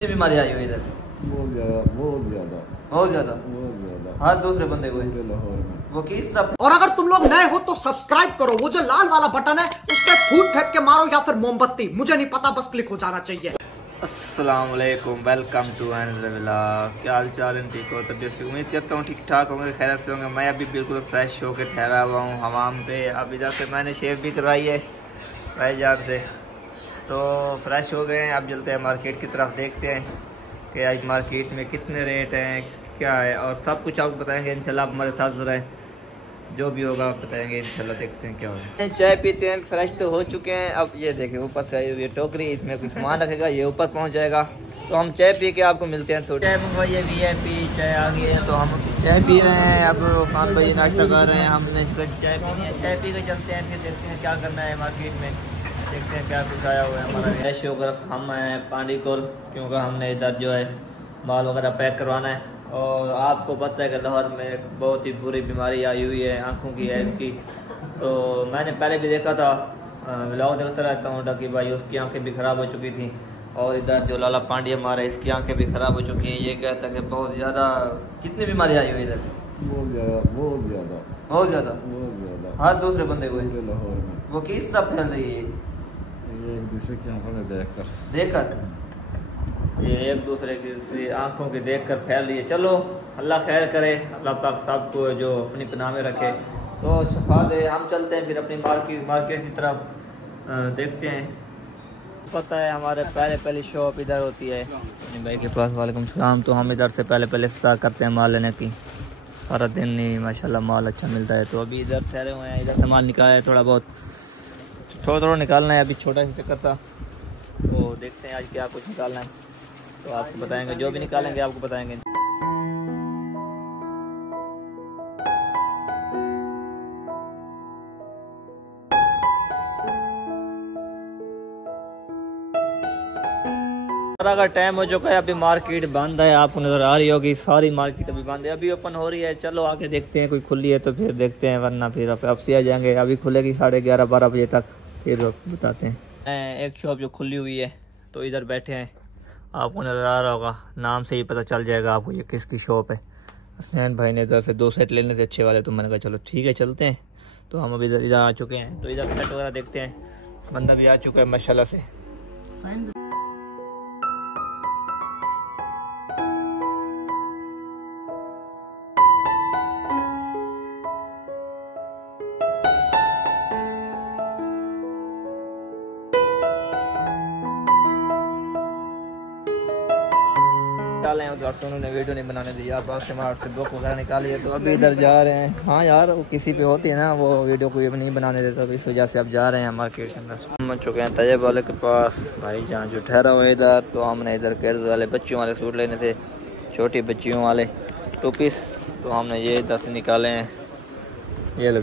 बीमारी आई हुई इधर बहुत ज्यादा हर दूसरे बंदे को लाहौर में। वो किस तरह। और अगर तुम लोग नए हो तो सब्सक्राइब करो, वो जो लाल वाला बटन है उस पर फूट फेंक के मारो या फिर मोमबत्ती, मुझे नहीं पता, बस क्लिक हो जाना चाहिए। अस्सलाम वालेकुम, वेलकम टू अनदर व्लॉग। क्या हाल चाल है? ठीक हो? तबीयत से उम्मीद करता हूँ ठीक ठाक होंगे, खैरियत से होंगे। मैं अभी बिल्कुल फ्रेश होकर ठहरा हुआ हूँ हमाम पे। अब इधर से मैंने शेव भी करवाई है भाईजान से, तो फ्रेश हो गए हैं। अब चलते हैं मार्केट की तरफ, देखते हैं कि आज मार्केट में कितने रेट हैं, क्या है, और सब कुछ आपको बताएंगे इंशाल्लाह। आप हमारे साथ रहें, जो भी होगा आप बताएंगे इंशाल्लाह। देखते हैं क्या होगा। चाय पीते हैं, फ्रेश तो हो चुके हैं। अब ये देखें ऊपर से आई हुई है टोकरी, इसमें कुछ सामान रखेगा, ये ऊपर पहुंच जाएगा। तो हम चाय पी के आपको मिलते हैं। थोड़ी चाय मंगवाइए, VIP चाय आ गई है, तो हम चाय पी रहे हैं। अब खान भाई नाश्ता कर रहे हैं, हमने चाय पीनी है। चाय पी के चलते हैं, फिर देखते हैं क्या करना है मार्केट में, देखते हैं क्या कुछ आया हुआ है हमारा। फ्रेश होकर हम हैं पांडीकोल, क्योंकि हमने इधर जो है माल वगैरह पैक करवाना है। और आपको पता है कि लाहौर में बहुत ही बुरी बीमारी आई हुई है आँखों की, ऐड की। तो मैंने पहले भी देखा था, व्लॉग देखता रहता हूँ कि भाई उसकी आंखें भी ख़राब हो चुकी थी। और इधर जो लाला पांड्या मारा है, इसकी आंखें भी ख़राब हो चुकी हैं। ये कहता है कि बहुत ज़्यादा कितनी बीमारी आई हुई इधर, बहुत ज़्यादा हर दूसरे बंदे को लाहौर में। वो किस तरह फैल रही है? एक दूसरे की आंखों से देखकर ये एक दूसरे की आंखों की देखकर फैल रही है। चलो अल्लाह खैर करे, अल्लाह पाक सबको जो अपनी पनाह में रखे, तो शफा दे। हम चलते हैं फिर अपनी मार्केट की तरफ, देखते हैं। पता है हमारे पहली शॉप इधर होती है अपने भाई के पास। वालेकुम सलाम। तो हम इधर से पहले स्टार्ट करते हैं माल लेने की। सारा दिन ही माशाल्लाह माल अच्छा मिलता है। तो अभी इधर ठहरे हुए हैं, इधर से माल निकाला है, थोड़ा निकालना है। अभी छोटा सा चक्कर था, तो देखते हैं आज क्या कुछ निकालना है, तो आपको बताएंगे। जो भी निकालेंगे आपको बताएंगे। का टाइम हो चुका है, अभी मार्केट बंद है, आपको नजर आ रही होगी सारी मार्केट अभी बंद है। अभी ओपन हो रही है, चलो आगे देखते हैं, कोई खुली है तो फिर देखते हैं, वरना फिर आप से आ जाएंगे। अभी खुलेगी 11:30-12 बजे तक, फिर बताते हैं। एक शॉप जो खुली हुई है, तो इधर बैठे हैं, आपको नज़र आ रहा होगा, नाम से ही पता चल जाएगा आपको ये किसकी शॉप है। हसनैन भाई ने इधर से 2 सेट लेने थे अच्छे वाले, तो मैंने कहा चलो ठीक है चलते हैं। तो हम अभी इधर आ चुके हैं, तो इधर सेट वगैरह देखते हैं। बंदा भी आ चुका है माशाल्लाह से। उन्होंने वीडियो नहीं बनाने दी, आप से बुक वगैरह निकाली है, तो अभी इधर जा रहे हैं। हाँ यार, वो किसी पे होती है ना, वो वीडियो को नहीं बनाने देता, तो इस वजह से अब जा रहे हैं मार्केट के अंदर। हम चुके हैं तैयब वाले के पास, भाई जहाँ जो ठहरा हुआ है इधर। तो हमने इधर कर्ज वाले बच्चियों वाले सूट लेने थे, छोटी बच्चियों वाले 2 पीस, तो हमने ये 10 निकाले हैं। ये लो,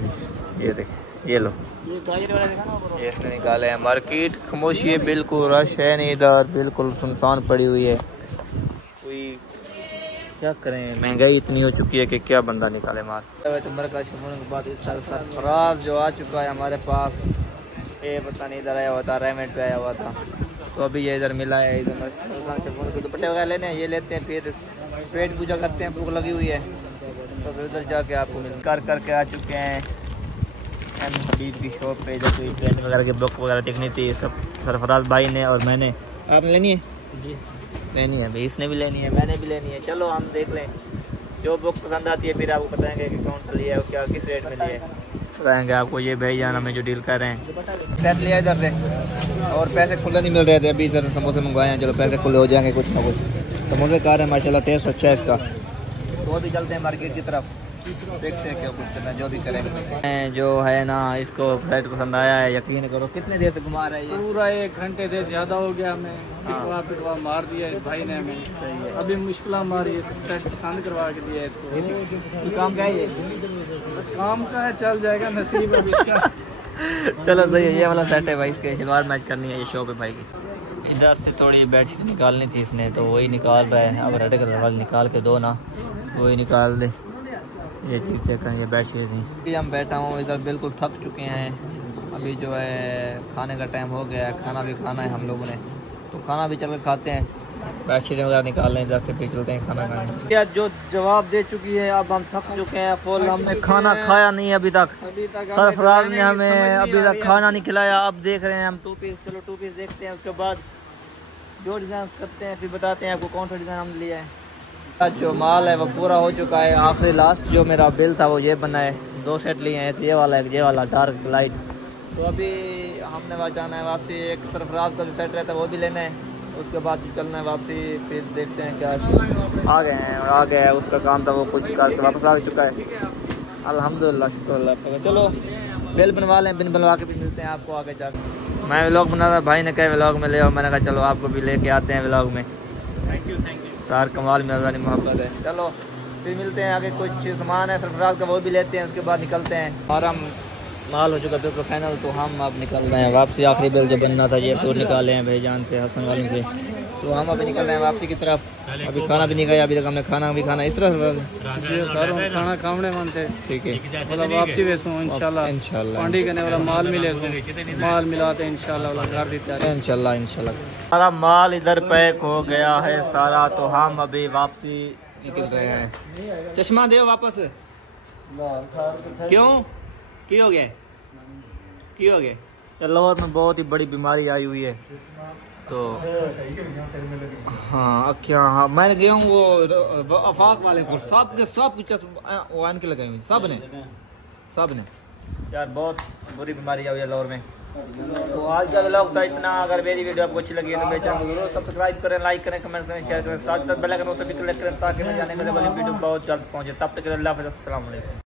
ये देखें, ये लो, ये इसने निकाले हैं। मार्केट खामोशी है, बिल्कुल रश है नहीं इधर, बिल्कुल सुनसान पड़ी हुई है। क्या करें, महंगाई इतनी हो चुकी है कि क्या बंदा निकाले माल। उम्र का होने के बाद इस साल खराब जो आ चुका है हमारे पास, ये पता नहीं इधर आया हुआ था, रेमेट पे आया हुआ था, तो अभी ये इधर मिला है। इधर दुपट्टे वगैरह लेने हैं, ये लेते हैं, फिर पेट पूजा करते हैं, भूख लगी हुई है, तो फिर उधर जाके आपको मिल करके आ चुके हैं हबीब की शॉप पे। इधर कोई पेन वगैरह की बुक वगैरह देखनी थी, सब सरफराज भाई ने और मैंने। आपने लेनी है? जी लेनी है भाई, इसने भी लेनी है, मैंने भी लेनी है। चलो हम देख लें, जो बुक पसंद आती है फिर आपको बताएंगे कि कौन सा लिया है, क्या किस रेट में लिया है, बताएंगे आपको। ये भाई जान हमें जो डील कर रहे हैं, सेट लिया इधर से, और पैसे खुले नहीं मिल रहे थे, अभी इधर समोसे मंगवाए हैं। चलो पैसे खुले हो जाएंगे कुछ ना कुछ। समोसे खा रहे हैं माशाल्लाह, टेस्ट अच्छा है इसका। तो अभी चलते हैं मार्केट की तरफ, देखते हैं क्या कुछ करना, जो भी करेंगे। जो है ना, इसको फ्लाइट पसंद आया है, यकीन करो। कितने देर से घुमा रहा है ये? पूरा 1 घंटे से ज़्यादा हो गया हमें। पिटवा मार दिया है भाई ने हमें, अभी मुश्किल हमारी सेट पसंद करवा के दिया है इसको। काम क्या है ये? काम का है, चल जाएगा, नसीब है इसका। चलो सही है, ये वाला सेट है भाई, इसके शलवार मैच करनी है, ये शॉप है भाई की। इधर से थोड़ी बेडशीट निकालनी थी इसने, तो वही निकाल रहा है। अब रेड कलर वाली निकाल के दो ना, वही निकाल दे। ये चीज़ चेक करेंगे, बेडशीट थी। अभी हम बैठा हूँ इधर, बिल्कुल थक चुके हैं। अभी जो है खाने का टाइम हो गया है, खाना भी खाना है हम लोगों ने, तो खाना भी चल कर खाते हैं। बेडशीट वगैरह निकाल लें इधर से, फिर चलते हैं खाना खाने। क्या जो जवाब दे चुकी है, अब हम थक चुके हैं फुल, हमने खाना खाया नहीं अभी तक। सरफराज ने हमें अभी तक खाना नहीं खिलाया। अब देख रहे हैं हम 2 पीस, चलो 2 पीस देखते हैं, उसके बाद जो डिज़ाइन करते हैं फिर बताते हैं आपको कौन सा डिज़ाइन हमने लिया है। जो माल है वो पूरा हो चुका है। आखिरी लास्ट जो मेरा बिल था वो ये बना है। 2 सेट लिए हैं, ये वाला है, ये वाला डार्क लाइट। तो अभी हमने वहाँ जाना है वापसी। एक सरफराज का भी सेट रहता है वो भी लेना है, उसके बाद चलना है वापसी। फिर देखते हैं क्या आ गए हैं, और आ गया है उसका काम था वो कुछ करके वापस आ चुका है अल्हम्दुलिल्लाह, शुक्र अल्लाह का। चलो बिल बनवा लें, बिल बनवा के भी मिलते हैं आपको आगे जाकर। मैं व्लॉग बना था, भाई ने कहा व्लॉग में ले आओ, मैंने कहा चलो आपको भी लेके आते हैं व्लॉग में। थैंक यू सार कमाल मेहरबानी मोहब्बत है। चलो फिर मिलते हैं आगे। कुछ सामान है सरफराज का वो भी लेते हैं, उसके बाद निकलते हैं। और हम माल हो चुका बिल्कुल फाइनल, तो हम अब निकल रहे हैं वापसी। आखिरी बिल जो बनना था ये सूट निकाले हैं भाईजान से, हसन वालों से, तो हम अभी निकल रहे हैं वापसी की तरफ। अभी खाना भी नहीं खाया अभी तक, हमने खाना भी खाना इस तरह सर खाना खावने मानते। ठीक है, मतलब वापसी वेसू इंशाल्लाह इंशाल्लाह पांडी करने वाला माल मिले, माल मिलाते इंशाल्लाह वाला घर दी तैयारी इंशाल्लाह इंशाल्लाह। सारा माल इधर पैक हो गया है सारा, तो हम अभी वापसी निकल रहे हैं। चश्मा दे वापस। क्यों की हो गया, की हो गया? लाहौर में बहुत ही बड़ी बीमारी आई हुई है, तो हाँ क्या, हाँ मैं गया हूँ वो आफाक वाले को, सब के सब वो आन के लगाए हुए सब ने यार, बहुत बुरी बीमारी आई हुई है लाहौर में। तो आज का व्लॉग था इतना। अगर मेरी वीडियो आपको अच्छी लगी है तो मेरे चैनल को जरूर सब्सक्राइब करें, लाइक करें, कमेंट करें, शेयर करें, साथ साथ बेल आइकन को भी क्लिक करें ताकि मैं जाने वाली वीडियो बहुत जल्द पहुंचे। तब तक अल्लाह हाफ़िज़, अस्सलाम वालेकुम।